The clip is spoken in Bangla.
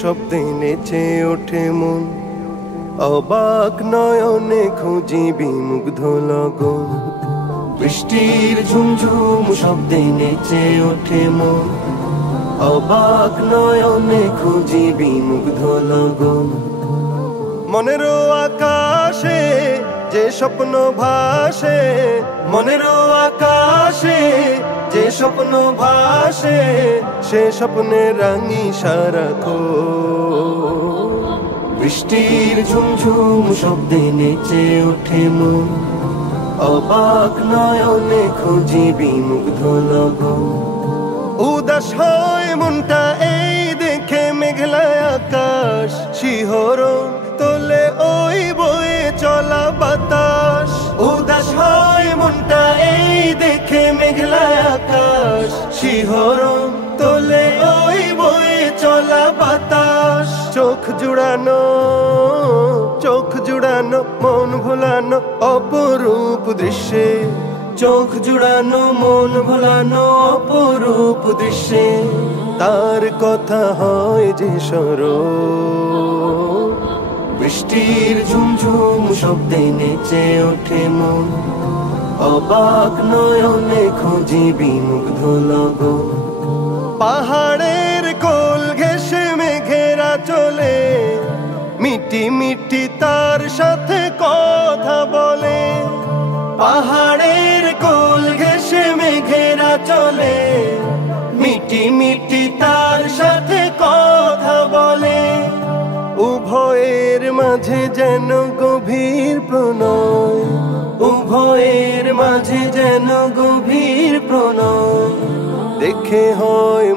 শব্দে নেচে ওঠে মন, অবাক নয়নে খুঁজি বিমুগ্ধ লগন। বৃষ্টির ঝুমঝুম শব্দে নেচে ওঠে মন, অবাক নয়নে খুঁজি বিমুগ্ধ লগন। মনেরও আকাশে যে স্বপ্ন ভাসে, মনেরও আকাশে যে স্বপ্ন ভাসে, সে স্বপ্নে রাঙি সারাক্ষণ। বৃষ্টির ঝুমঝুম শব্দে নেচে ওঠে মন, অবাক নয়নে খুঁজি বিমুগ্ধ লগন। উদাস হয় মনটা এই দেখে মেঘলা আকাশ, শিহরণ তোলে ওই বয়ে চলা বাতাস। উদাস হয় মনটা এই দেখে মেঘলা আকাশ, শিহরণ তোলে ওই বয়ে চলা বাতাস। চোখ জুড়ানো, চোখ জুড়ানো, মন ভোলানো অপরূপ দৃশ্যে, চোখ জুড়ানো মন ভোলানো অপরূপ দৃশ্যে। তার কথা হয় যে স্মরণ। বৃষ্টির ঝুমঝুম শব্দে নেচে ওঠে মন, অবাক নয়নে খুঁজি বিমুগ্ধ লগন। পাহাড়ের কোল ঘেঁষে মেঘেরা চলে, মিটি মিটি তার সাথে কথা বলে। পাহাড়ের কোল ঘেঁষে মেঘেরা চলে, মিটি মিটি তার সাথে কথা বলে। উভয়ের মাঝে যেন গভীর প্রণয়, উভয়ের মাঝে যেন গভীর প্রণয়। দেখে হয়